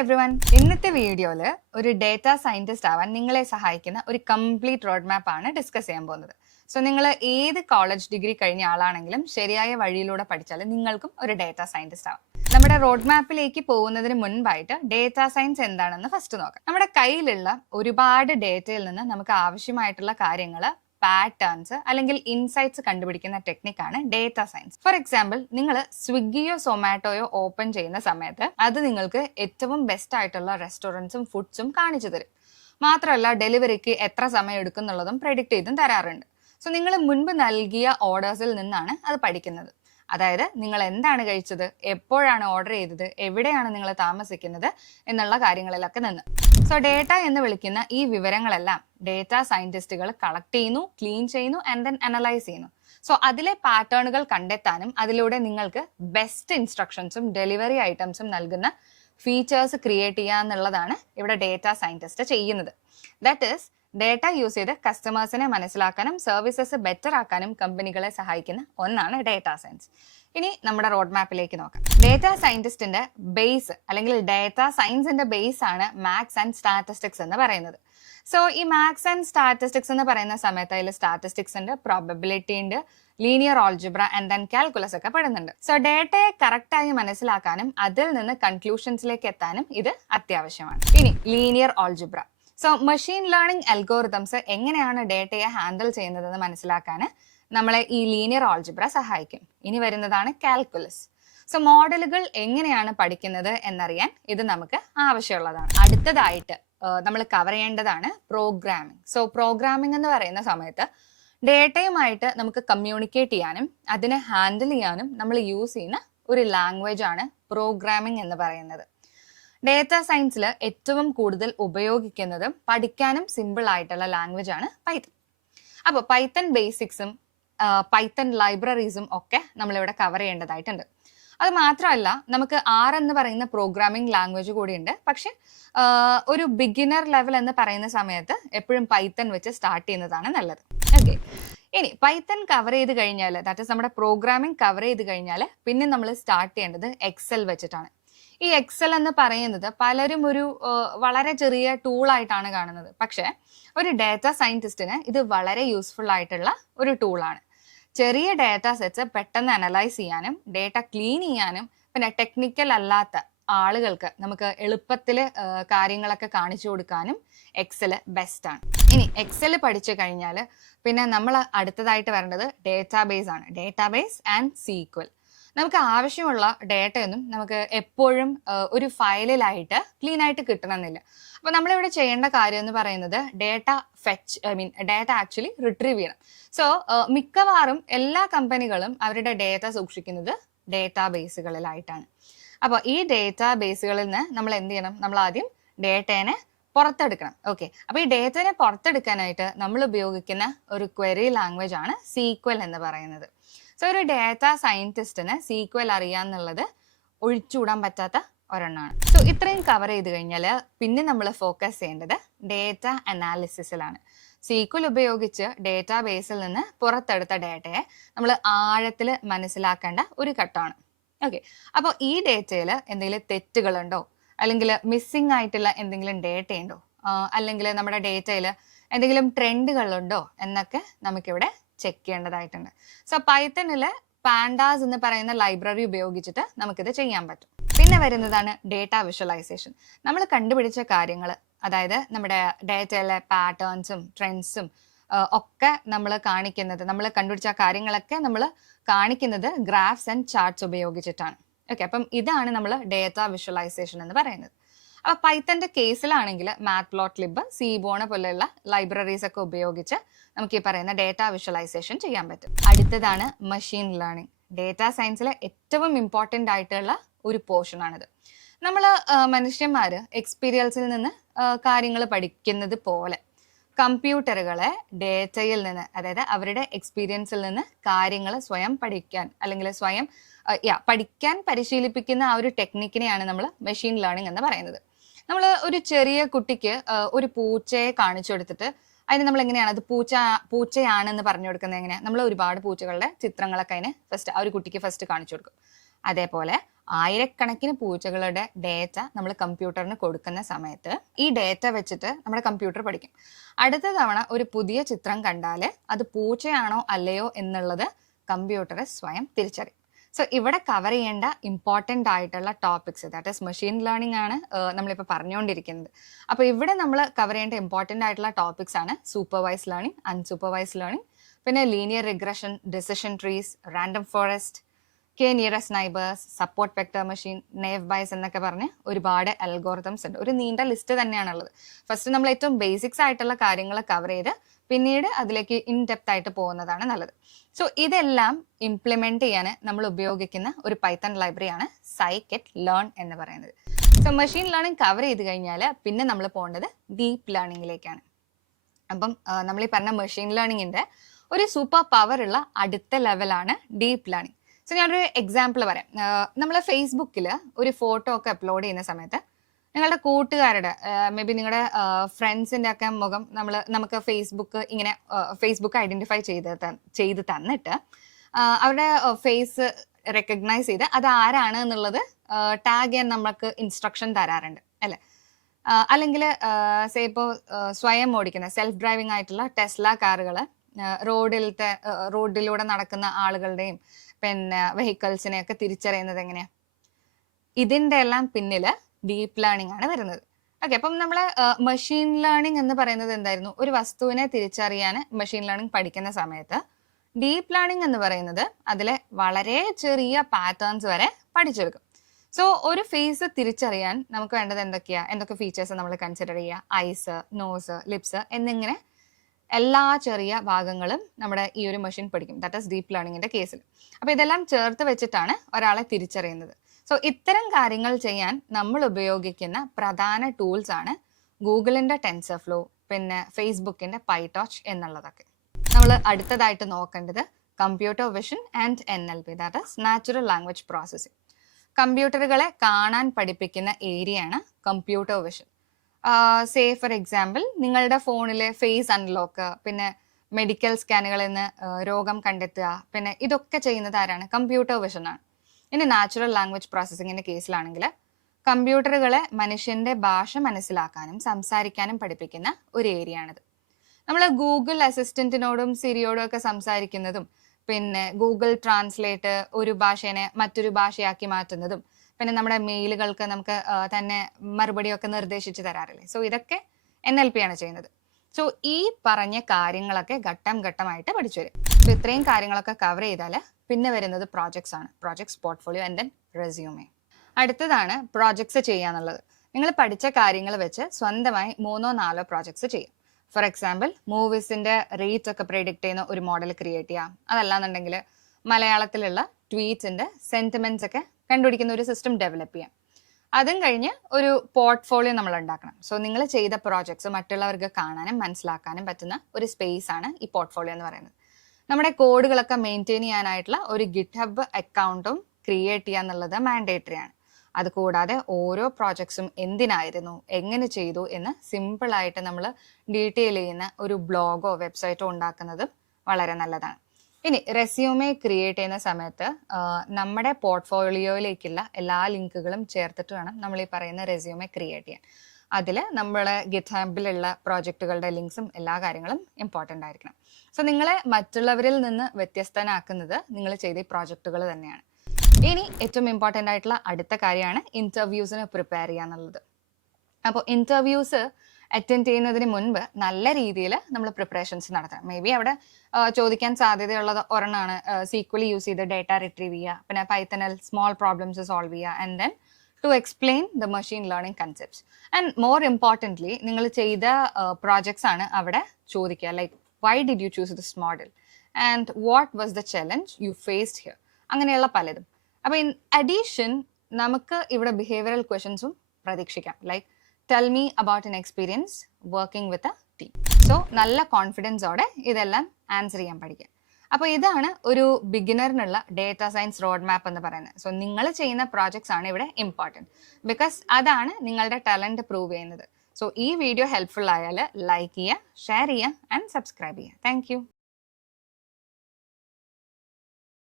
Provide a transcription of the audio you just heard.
Everyone, ഇന്നത്തെ വീഡിയോയിൽ ഒരു ഡേറ്റ സയന്റിസ്റ്റ് ആവാൻ നിങ്ങളെ സഹായിക്കുന്ന ഒരു കംപ്ലീറ്റ് റോഡ് മാപ്പ് ആണ് ഡിസ്കസ് ചെയ്യാൻ പോകുന്നത്. സോ നിങ്ങൾ ഏത് കോളേജ് ഡിഗ്രി കഴിഞ്ഞ ആളാണെങ്കിലും ശരിയായ വഴിയിലൂടെ പഠിച്ചാൽ നിങ്ങൾക്കും ഒരു ഡേറ്റ സയന്റിസ്റ്റ് ആവാം. നമ്മുടെ റോഡ് മാപ്പിലേക്ക് പോകുന്നതിന് മുൻപായിട്ട് ഡേറ്റ സയൻസ് എന്താണെന്ന് ഫസ്റ്റ് നോക്കാം. നമ്മുടെ കയ്യിലുള്ള ഒരുപാട് ഡേറ്റയിൽ നിന്ന് നമുക്ക് ആവശ്യമായിട്ടുള്ള കാര്യങ്ങൾ, പാറ്റേൺസ് അല്ലെങ്കിൽ ഇൻസൈറ്റ്സ് കണ്ടുപിടിക്കുന്ന ടെക്നിക്കാണ് ഡേറ്റ സയൻസ്. ഫോർ എക്സാമ്പിൾ, നിങ്ങൾ സ്വിഗ്ഗിയോ സൊമാറ്റോയോ ഓപ്പൺ ചെയ്യുന്ന സമയത്ത് അത് നിങ്ങൾക്ക് ഏറ്റവും ബെസ്റ്റ് ആയിട്ടുള്ള റെസ്റ്റോറൻറ്റ്സും ഫുഡ്സും കാണിച്ചു തരും. മാത്രമല്ല, ഡെലിവറിക്ക് എത്ര സമയം എടുക്കും എന്നുള്ളതും പ്രെഡിക്റ്റ് ചെയ്തും തരാറുണ്ട്. സോ നിങ്ങൾ മുൻപ് നൽകിയ ഓർഡേഴ്സിൽ നിന്നാണ് അത് പഠിക്കുന്നത്. അതായത് നിങ്ങൾ എന്താണ് കഴിച്ചത്, എപ്പോഴാണ് ഓർഡർ ചെയ്തത്, എവിടെയാണ് നിങ്ങൾ താമസിക്കുന്നത് എന്നുള്ള കാര്യങ്ങളിലൊക്കെ നിന്ന്. സോ ഡേറ്റ എന്ന് വിളിക്കുന്ന ഈ വിവരങ്ങളെല്ലാം ഡേറ്റ സയന്റിസ്റ്റുകൾ കളക്ട് ചെയ്യുന്നു, ക്ലീൻ ചെയ്യുന്നു ആൻഡ് ദെൻ അനലൈസ് ചെയ്യുന്നു. സോ അതിലെ പാറ്റേണുകൾ കണ്ടെത്താനും അതിലൂടെ നിങ്ങൾക്ക് ബെസ്റ്റ് ഇൻസ്ട്രക്ഷൻസും ഡെലിവറി ഐറ്റംസും നൽകുന്ന ഫീച്ചേഴ്സ് ക്രിയേറ്റ് ചെയ്യുക എന്നുള്ളതാണ് ഇവിടെ ഡേറ്റ സയന്റിസ്റ്റ് ചെയ്യുന്നത്. ദാറ്റ് ഈസ്, ഡേറ്റ യൂസ് ചെയ്ത് കസ്റ്റമേഴ്സിനെ മനസ്സിലാക്കാനും സർവീസസ് ബെറ്റർ ആക്കാനും കമ്പനികളെ സഹായിക്കുന്ന ഒന്നാണ് ഡേറ്റ സയൻസ്. ഇനി നമ്മുടെ റോഡ് മാപ്പിലേക്ക് നോക്കാം. ഡേറ്റ സയന്റിസ്റ്റിന്റെ ബേസ് അല്ലെങ്കിൽ ഡേറ്റ സയൻസിന്റെ ബേസ് ആണ് മാത്സ് ആൻഡ് സ്റ്റാറ്റിസ്റ്റിക്സ് എന്ന് പറയുന്നത്. സോ ഈ മാത്സ് ആൻഡ് സ്റ്റാറ്റിസ്റ്റിക്സ് എന്ന് പറയുന്ന സമയത്ത് അതിൽ സ്റ്റാറ്റിസ്റ്റിക്സ് ഉണ്ട്, പ്രോബബിലിറ്റി ഉണ്ട്, linear algebra and then calculus ഒക്കെ പെടുന്നുണ്ട്. സോ ഡേറ്റയെ കറക്റ്റ് ആയി മനസ്സിലാക്കാനും അതിൽ നിന്ന് കൺക്ലൂഷൻസിലേക്ക് എത്താനും ഇത് അത്യാവശ്യമാണ്. ഇനി linear algebra. So machine learning algorithms എങ്ങനെയാണ് ഡേറ്റയെ ഹാൻഡിൽ ചെയ്യുന്നതെന്ന് മനസ്സിലാക്കാൻ നമ്മളെ ഈ ലീനിയർ ഓൾജിബ്ര സഹായിക്കും. ഇനി വരുന്നതാണ് കാൽക്കുലസ്. സോ മോഡലുകൾ എങ്ങനെയാണ് പഠിക്കുന്നത് എന്നറിയാൻ ഇത് നമുക്ക് ആവശ്യമുള്ളതാണ്. അടുത്തതായിട്ട് നമ്മൾ കവർ ചെയ്യേണ്ടതാണ് പ്രോഗ്രാമിംഗ്. സോ പ്രോഗ്രാമിംഗ് എന്ന് പറയുന്ന സമയത്ത് ഡേറ്റയുമായിട്ട് നമുക്ക് കമ്മ്യൂണിക്കേറ്റ് ചെയ്യാനും അതിനെ ഹാൻഡിൽ ചെയ്യാനും നമ്മൾ യൂസ് ചെയ്യുന്ന ഒരു ലാംഗ്വേജ് ആണ് പ്രോഗ്രാമിംഗ് എന്ന് പറയുന്നത്. ഡേറ്റ സയൻസിൽ ഏറ്റവും കൂടുതൽ ഉപയോഗിക്കുന്നതും പഠിക്കാനും സിമ്പിൾ ആയിട്ടുള്ള ലാംഗ്വേജ് ആണ് പൈത്തൺ. അപ്പോൾ പൈത്തൺ ബേസിക്സും പൈത്തൺ ലൈബ്രറീസും ഒക്കെ നമ്മളിവിടെ കവർ ചെയ്യേണ്ടതായിട്ടുണ്ട്. അത് മാത്രമല്ല, നമുക്ക് ആർ എന്ന് പറയുന്ന പ്രോഗ്രാമിംഗ് ലാംഗ്വേജ് കൂടിയുണ്ട്. പക്ഷെ ഒരു ബിഗിനർ ലെവൽ എന്ന് പറയുന്ന സമയത്ത് എപ്പോഴും പൈത്തൺ വെച്ച് സ്റ്റാർട്ട് ചെയ്യുന്നതാണ് നല്ലത്. ഓക്കെ, ഇനി പൈത്തൺ കവർ ചെയ്ത് കഴിഞ്ഞാൽ, ദാറ്റ് ഇസ് നമ്മുടെ പ്രോഗ്രാമിംഗ് കവർ ചെയ്ത് കഴിഞ്ഞാൽ പിന്നെ നമ്മൾ സ്റ്റാർട്ട് ചെയ്യേണ്ടത് എക്സൽ വെച്ചിട്ടാണ്. ഈ എക്സൽ എന്ന് പറയുന്നത് പലരും ഒരു വളരെ ചെറിയ ടൂളായിട്ടാണ് കാണുന്നത്. പക്ഷെ ഒരു ഡേറ്റ സയന്റിസ്റ്റിന് ഇത് വളരെ യൂസ്ഫുൾ ആയിട്ടുള്ള ഒരു ടൂളാണ്. ചെറിയ ഡേറ്റ സെറ്റ്സ് പെട്ടെന്ന് അനലൈസ് ചെയ്യാനും ഡേറ്റ ക്ലീൻ ചെയ്യാനും പിന്നെ ടെക്നിക്കൽ അല്ലാത്ത ആളുകൾക്ക് നമുക്ക് എളുപ്പത്തിൽ കാര്യങ്ങളൊക്കെ കാണിച്ചു കൊടുക്കാനും എക്സൽ ബെസ്റ്റ് ആണ്. ഇനി എക്സൽ പഠിച്ചു കഴിഞ്ഞാൽ പിന്നെ നമ്മൾ അടുത്തതായിട്ട് വരേണ്ടത് ഡേറ്റാബേസ് ആണ്. Database and sequel. നമുക്ക് ആവശ്യമുള്ള ഡേറ്റയൊന്നും നമുക്ക് എപ്പോഴും ഒരു ഫയലിലായിട്ട് ക്ലീൻ ആയിട്ട് കിട്ടണമെന്നില്ല. അപ്പോൾ നമ്മളിവിടെ ചെയ്യേണ്ട കാര്യം എന്ന് പറയുന്നത് ഡേറ്റ ആക്ച്വലി റിട്രീവ് ചെയ്യണം. സോ മിക്കവാറും എല്ലാ കമ്പനികളും അവരുടെ ഡേറ്റ സൂക്ഷിക്കുന്നത് ഡേറ്റാബേസുകളിലായിട്ടാണ്. അപ്പോൾ ഈ ഡേറ്റാബേസുകളിൽ നിന്ന് നമ്മൾ എന്ത് ചെയ്യണം? നമ്മൾ ആദ്യം ഡേറ്റേനെ പുറത്തെടുക്കണം. ഓക്കെ, അപ്പോൾ ഈ ഡേറ്റനെ പുറത്തെടുക്കാനായിട്ട് നമ്മൾ ഉപയോഗിക്കുന്ന ഒരു ക്വറി ലാംഗ്വേജ് ആണ് സീക്വൽ എന്ന് പറയുന്നത്. സോ ഒരു ഡേറ്റ സയന്റിസ്റ്റിന് സീക്വൽ അറിയാന്നുള്ളത് ഒഴിച്ചുകൂടാൻ പറ്റാത്ത ഒരെണ്ണമാണ്. സോ ഇത്രയും കവർ ചെയ്ത് കഴിഞ്ഞാൽ പിന്നെ നമ്മൾ ഫോക്കസ് ചെയ്യേണ്ടത് ഡേറ്റ അനാലിസിസിലാണ്. സീക്വൽ ഉപയോഗിച്ച് ഡേറ്റാബേസിൽ നിന്ന് പുറത്തെടുത്ത ഡേറ്റയെ നമ്മൾ ആഴത്തിൽ മനസ്സിലാക്കേണ്ട ഒരു ഘട്ടമാണ്. ഓക്കെ, അപ്പോൾ ഈ ഡേറ്റയിൽ എന്തെങ്കിലും തെറ്റുകളുണ്ടോ, അല്ലെങ്കിൽ മിസ്സിംഗ് ആയിട്ടുള്ള എന്തെങ്കിലും ഡേറ്റ ഉണ്ടോ, അല്ലെങ്കിൽ നമ്മുടെ ഡേറ്റയിൽ എന്തെങ്കിലും ട്രെൻഡുകളുണ്ടോ എന്നൊക്കെ നമുക്കിവിടെ ചെക്ക് ചെയ്യേണ്ടതായിട്ടുണ്ട്. സോ പൈത്തണില് പാൻഡാസ് എന്ന് പറയുന്ന ലൈബ്രറി ഉപയോഗിച്ചിട്ട് നമുക്കിത് ചെയ്യാൻ പറ്റും. പിന്നെ വരുന്നതാണ് ഡേറ്റ വിഷ്വലൈസേഷൻ. നമ്മൾ കണ്ടുപിടിച്ച കാര്യങ്ങൾ, അതായത് നമ്മുടെ ഡേറ്റയിലെ പാറ്റേൺസും ട്രെൻഡ്സും ഒക്കെ നമ്മൾ കണ്ടുപിടിച്ച കാര്യങ്ങളൊക്കെ നമ്മൾ കാണിക്കുന്നത് ഗ്രാഫ്സ് ആൻഡ് ചാർട്ട്സ് ഉപയോഗിച്ചിട്ടാണ്. ഓക്കെ, അപ്പം ഇതാണ് നമ്മൾ ഡേറ്റ വിഷ്വലൈസേഷൻ എന്ന് പറയുന്നത്. അപ്പോൾ പൈത്തന്റെ കേസിലാണെങ്കിൽ മാറ്റ്പ്ലോട്ട്ലിബ്, സീബോൺ പോലെയുള്ള ലൈബ്രറീസ് ഒക്കെ ഉപയോഗിച്ച് നമുക്ക് ഈ പറയുന്ന ഡേറ്റ വിഷ്വലൈസേഷൻ ചെയ്യാൻ പറ്റും. അടുത്തതാണ് മെഷീൻ ലേണിംഗ്. ഡേറ്റ സയൻസിലെ ഏറ്റവും ഇമ്പോർട്ടൻ്റ് ആയിട്ടുള്ള ഒരു പോർഷൻ ആണിത്. നമ്മൾ മനുഷ്യന്മാർ എക്സ്പീരിയൻസിൽ നിന്ന് കാര്യങ്ങൾ പഠിക്കുന്നത് പോലെ കമ്പ്യൂട്ടറുകളെ ഡേറ്റയിൽ നിന്ന്, അതായത് അവരുടെ എക്സ്പീരിയൻസിൽ നിന്ന് കാര്യങ്ങൾ സ്വയം പഠിക്കാൻ അല്ലെങ്കിൽ സ്വയം പഠിക്കാൻ പരിശീലിപ്പിക്കുന്ന ആ ഒരു ടെക്നിക്കിനെയാണ് നമ്മൾ മെഷീൻ ലേണിംഗ് എന്ന് പറയുന്നത്. നമ്മൾ ഒരു ചെറിയ കുട്ടിക്ക് ഒരു പൂച്ചയെ കാണിച്ചു കൊടുത്തിട്ട് അതിന് നമ്മൾ എങ്ങനെയാണ് അത് പൂച്ചയാണെന്ന് പറഞ്ഞു കൊടുക്കുന്നത്? എങ്ങനെയാണ്? നമ്മൾ ഒരുപാട് പൂച്ചകളുടെ ചിത്രങ്ങളൊക്കെ അതിന് ഫസ്റ്റ് ആ ഒരു കുട്ടിക്ക് ഫസ്റ്റ് കാണിച്ചു കൊടുക്കും. അതേപോലെ ആയിരക്കണക്കിന് പൂച്ചകളുടെ ഡേറ്റ നമ്മൾ കമ്പ്യൂട്ടറിന് കൊടുക്കുന്ന സമയത്ത് ഈ ഡേറ്റ വെച്ചിട്ട് നമ്മുടെ കമ്പ്യൂട്ടർ പഠിക്കും. അടുത്ത തവണ ഒരു പുതിയ ചിത്രം കണ്ടാൽ അത് പൂച്ചയാണോ അല്ലയോ എന്നുള്ളത് കമ്പ്യൂട്ടർ സ്വയം തിരിച്ചറിയും. സോ ഇവിടെ കവർ ചെയ്യേണ്ട ഇമ്പോർട്ടൻ്റ് ആയിട്ടുള്ള topics, that is machine learning ആണ് നമ്മളിപ്പോൾ പറഞ്ഞുകൊണ്ടിരിക്കുന്നത്. അപ്പോൾ ഇവിടെ നമ്മൾ കവർ ചെയ്യേണ്ട ഇമ്പോർട്ടൻ്റ് ആയിട്ടുള്ള ടോപ്പിക്സ് ആണ് സൂപ്പർവൈസ് ലേണിംഗ്, അൺസൂപ്പർവൈസ് ലേണിംഗ്, പിന്നെ linear regression, decision trees, random forest, K nearest neighbours, support vector machine, naive Bayes എന്നൊക്കെ പറഞ്ഞ് ഒരുപാട് അൽഗോറിതംസ് ഉണ്ട്. ഒരു നീണ്ട ലിസ്റ്റ് തന്നെയാണുള്ളത്. ഫസ്റ്റ് നമ്മൾ ഏറ്റവും ബേസിക്സ് ആയിട്ടുള്ള കാര്യങ്ങൾ കവർ ചെയ്ത് പിന്നീട് അതിലേക്ക് ഇൻ ഡെപ്ത് ആയിട്ട് പോകുന്നതാണ് നല്ലത്. സോ ഇതെല്ലാം ഇംപ്ലിമെന്റ് ചെയ്യാൻ നമ്മൾ ഉപയോഗിക്കുന്ന ഒരു പൈത്തൺ ലൈബ്രറിയാണ് scikit-learn എന്ന് പറയുന്നത്. സോ മെഷീൻ ലേണിംഗ് കവർ ചെയ്ത് കഴിഞ്ഞാൽ പിന്നെ നമ്മൾ പോകേണ്ടത് ഡീപ്പ് ലേണിംഗിലേക്കാണ്. അപ്പം നമ്മൾ ഈ പറഞ്ഞ മെഷീൻ ലേണിംഗിന്റെ ഒരു സൂപ്പർ പവർ ഉള്ള അടുത്ത ലെവലാണ് ഡീപ്പ് ലേണിംഗ്. സോ ഞാനൊരു എക്സാമ്പിൾ പറയാം. നമ്മൾ ഫേസ്ബുക്കിൽ ഒരു ഫോട്ടോ ഒക്കെ അപ്ലോഡ് ചെയ്യുന്ന സമയത്ത് നിങ്ങളുടെ കൂട്ടുകാരുടെ മേ ബി നിങ്ങളുടെ ഫ്രണ്ട്സിൻ്റെ ഒക്കെ മുഖം നമുക്ക് ഫേസ്ബുക്ക് ഐഡന്റിഫൈ ചെയ്ത് തന്നിട്ട് അവരുടെ ഫേസ് റെക്കഗ്നൈസ് ചെയ്ത് അത് ആരാണ് എന്നുള്ളത് ടാഗ് ചെയ്യാൻ നമുക്ക് ഇൻസ്ട്രക്ഷൻ തരാറുണ്ട് അല്ലേ? അല്ലെങ്കിൽ സേ ഇപ്പോൾ സ്വയം ഓടിക്കുന്ന സെൽഫ് ഡ്രൈവിംഗ് ആയിട്ടുള്ള ടെസ്ല കാറുകൾ റോഡിലൂടെ നടക്കുന്ന ആളുകളുടെയും പിന്നെ വെഹിക്കിൾസിനെയൊക്കെ തിരിച്ചറിയുന്നത് എങ്ങനെയാണ്? ഇതിൻ്റെ എല്ലാം പിന്നിൽ ഡീപ്പ് ലേണിംഗ് ആണ് വരുന്നത്. ഓക്കെ, അപ്പം നമ്മൾ മെഷീൻ ലേണിംഗ് എന്ന് പറയുന്നത് എന്തായിരുന്നു? ഒരു വസ്തുവിനെ തിരിച്ചറിയാൻ മെഷീൻ ലേണിംഗ് പഠിക്കുന്ന സമയത്ത് ഡീപ്പ് ലേണിംഗ് എന്ന് പറയുന്നത് അതിലെ വളരെ ചെറിയ പാറ്റേൺസ് വരെ പഠിച്ചെടുക്കും. സോ ഒരു ഫേസ് തിരിച്ചറിയാൻ നമുക്ക് വേണ്ടത് എന്തൊക്കെ ഫീച്ചേഴ്സ് നമ്മൾ കൺസിഡർ ചെയ്യുക? ഐസ്, നോസ്, ലിപ്സ് എന്നിങ്ങനെ എല്ലാ ചെറിയ ഭാഗങ്ങളും നമ്മുടെ ഈ ഒരു മെഷീൻ പഠിക്കും. ദാറ്റ് ഈസ് ഡീപ്പ് ലേണിംഗിന്റെ കേസിൽ. അപ്പോൾ ഇതെല്ലാം ചേർത്ത് വെച്ചിട്ടാണ് ഒരാളെ തിരിച്ചറിയുന്നത്. സോ ഇത്തരം കാര്യങ്ങൾ ചെയ്യാൻ നമ്മൾ ഉപയോഗിക്കുന്ന പ്രധാന ടൂൾസ് ആണ് ഗൂഗിളിന്റെ ടെൻസർഫ്ലോ, പിന്നെ ഫേസ്ബുക്കിന്റെ പൈടോച്ച് എന്നുള്ളതൊക്കെ. നമ്മൾ അടുത്തതായിട്ട് നോക്കേണ്ടത് computer vision and NLP, that is natural language processing. കമ്പ്യൂട്ടറുകളെ കാണാൻ പഠിപ്പിക്കുന്ന ഏരിയയാണ് computer vision. Say for example നിങ്ങളുടെ ഫോണിലെ ഫേസ് അൺലോക്ക്, പിന്നെ മെഡിക്കൽ സ്കാനുകളിൽ നിന്ന് രോഗം കണ്ടെത്തുക, പിന്നെ ഇതൊക്കെ ചെയ്യുന്നത് ആരാണ്? കമ്പ്യൂട്ടർ വിഷൻ ആണ്. ഇനി നാച്ചുറൽ ലാംഗ്വേജ് പ്രോസസ്സിങ്ങിന്റെ കേസിലാണെങ്കിൽ കമ്പ്യൂട്ടറുകളെ മനുഷ്യന്റെ ഭാഷ മനസ്സിലാക്കാനും സംസാരിക്കാനും പഠിപ്പിക്കുന്ന ഒരു ഏരിയ ആണിത്. നമ്മൾ ഗൂഗിൾ അസിസ്റ്റന്റിനോടും സിരിയോടും ഒക്കെ സംസാരിക്കുന്നതും, പിന്നെ ഗൂഗിൾ ട്രാൻസ്ലേറ്റ് ഒരു ഭാഷേനെ മറ്റൊരു ഭാഷയാക്കി മാറ്റുന്നതും, പിന്നെ നമ്മുടെ മെയിലുകൾക്ക് നമുക്ക് തന്നെ മറുപടിയൊക്കെ നിർദ്ദേശിച്ച് തരാറില്ലേ? സോ ഇതൊക്കെ NLP ആണ് ചെയ്യുന്നത്. സോ ഈ പറഞ്ഞ കാര്യങ്ങളൊക്കെ ഘട്ടം ഘട്ടമായിട്ട് പഠിച്ചു വരും. സോ ഇത്രയും കാര്യങ്ങളൊക്കെ കവർ ചെയ്താൽ പിന്നെ വരുന്നത് പ്രോജക്ട്സ് ആണ്. Projects, portfolio and then resume. അടുത്തതാണ് പ്രോജക്ട്സ് ചെയ്യാന്നുള്ളത്. നിങ്ങൾ പഠിച്ച കാര്യങ്ങൾ വെച്ച് സ്വന്തമായി 3-4 പ്രോജക്ട്സ് ചെയ്യാം. ഫോർ എക്സാമ്പിൾ മൂവീസിന്റെ റേറ്റ് ഒക്കെ പ്രെഡിക്റ്റ് ചെയ്യുന്ന ഒരു മോഡൽ ക്രിയേറ്റ് ചെയ്യാം. അതല്ലാന്നുണ്ടെങ്കിൽ മലയാളത്തിലുള്ള ട്വീറ്റ്സിന്റെ സെന്റിമെന്റ്സ് ഒക്കെ കണ്ടുപിടിക്കുന്ന ഒരു സിസ്റ്റം ഡെവലപ്പ് ചെയ്യാം. അതും കഴിഞ്ഞ് ഒരു പോർട്ട്ഫോളിയോ നമ്മൾ ഉണ്ടാക്കണം. സോ നിങ്ങൾ ചെയ്ത പ്രോജക്ട്സ് മറ്റുള്ളവർക്ക് കാണാനും മനസ്സിലാക്കാനും പറ്റുന്ന ഒരു സ്പേസ് ആണ് ഈ പോർട്ട്ഫോളിയോ എന്ന് പറയുന്നത്. നമ്മുടെ കോഡുകളൊക്കെ മെയിൻറ്റെയിൻ ചെയ്യാനായിട്ടുള്ള ഒരു ഗിറ്റ്ഹബ് അക്കൗണ്ടും ക്രിയേറ്റ് ചെയ്യുക എന്നുള്ളത് മാൻഡേറ്ററി ആണ്. അതുകൂടാതെ ഓരോ പ്രോജക്ട്സും എന്തിനായിരുന്നു, എങ്ങനെ ചെയ്തു എന്ന് സിമ്പിളായിട്ട് നമ്മൾ ഡീറ്റെയിൽ ചെയ്യുന്ന ഒരു ബ്ലോഗോ വെബ്സൈറ്റോ ഉണ്ടാക്കുന്നത് വളരെ നല്ലതാണ്. ഇനി റെസ്യൂമേ ക്രിയേറ്റ് ചെയ്യുന്ന സമയത്ത് നമ്മുടെ പോർട്ട്ഫോളിയോയിലേക്കുള്ള എല്ലാ ലിങ്കുകളും ചേർത്തിട്ട് വേണം നമ്മൾ ഈ പറയുന്ന റെസ്യൂമേ ക്രിയേറ്റ് ചെയ്യാൻ. അതിൽ നമ്മളെ ഗിറ്റ്ഹബിലുള്ള പ്രോജക്റ്റുകളുടെ ലിങ്ക്സും എല്ലാ കാര്യങ്ങളും ഇമ്പോർട്ടൻ്റ് ആയിരിക്കണം. സോ നിങ്ങളെ മറ്റുള്ളവരിൽ നിന്ന് വ്യത്യസ്തനാക്കുന്നത് നിങ്ങൾ ചെയ്ത ഈ പ്രോജക്റ്റുകൾ തന്നെയാണ്. ഇനി ഏറ്റവും ഇമ്പോർട്ടൻ്റ് ആയിട്ടുള്ള അടുത്ത കാര്യമാണ് ഇന്റർവ്യൂസിന് പ്രിപ്പയർ ചെയ്യുക എന്നുള്ളത്. അപ്പോൾ ഇന്റർവ്യൂസ് അറ്റൻഡ് ചെയ്യുന്നതിന് മുൻപ് നല്ല രീതിയിൽ നമ്മൾ പ്രിപ്പറേഷൻസ് നടത്തണം. മേ ബി അവിടെ ചോദിക്കാൻ സാധ്യതയുള്ളത് ഒരെണ്ണമാണ് SQL യൂസ് ചെയ്ത് ഡേറ്റ റിട്രീവ് ചെയ്യുക, പിന്നെ പൈത്തണിൽ സ്മോൾ പ്രോബ്ലംസ് സോൾവ് ചെയ്യുക, and then to explain the machine learning concepts. And more importantly നിങ്ങൾ ചെയ്ത പ്രോജക്ട്സ് ആണ് അവിടെ ചോദിക്കുക. Like why did you choose this model and what was the challenge you faced here, അങ്ങനെയുള്ള പലതും. അപ്പോൾ ഇൻ അഡീഷൻ നമുക്ക് ഇവിടെ ബിഹേവിയറൽ ക്വസ്റ്റ്യൻസും പ്രതീക്ഷിക്കാം. Like tell me about an experience working with a team. So നല്ല കോൺഫിഡൻസോടെ ഇതെല്ലാം ആൻസർ ചെയ്യാൻ പഠിക്കാം. അപ്പോൾ ഇതാണ് ഒരു ബിഗിനറിനുള്ള ഡേറ്റ സയൻസ് റോഡ് മാപ്പ് എന്ന് പറയുന്നത്. സോ നിങ്ങൾ ചെയ്യുന്ന പ്രോജക്ട്സ് ആണ് ഇവിടെ ഇമ്പോർട്ടൻറ്റ്, ബിക്കോസ് അതാണ് നിങ്ങളുടെ ടാലൻറ്റ് പ്രൂവ് ചെയ്യുന്നത്. സോ ഈ വീഡിയോ ഹെൽപ്ഫുൾ ആയാൽ ലൈക്ക് ചെയ്യുക, ഷെയർ ചെയ്യുക ആൻഡ് സബ്സ്ക്രൈബ് ചെയ്യുക. താങ്ക്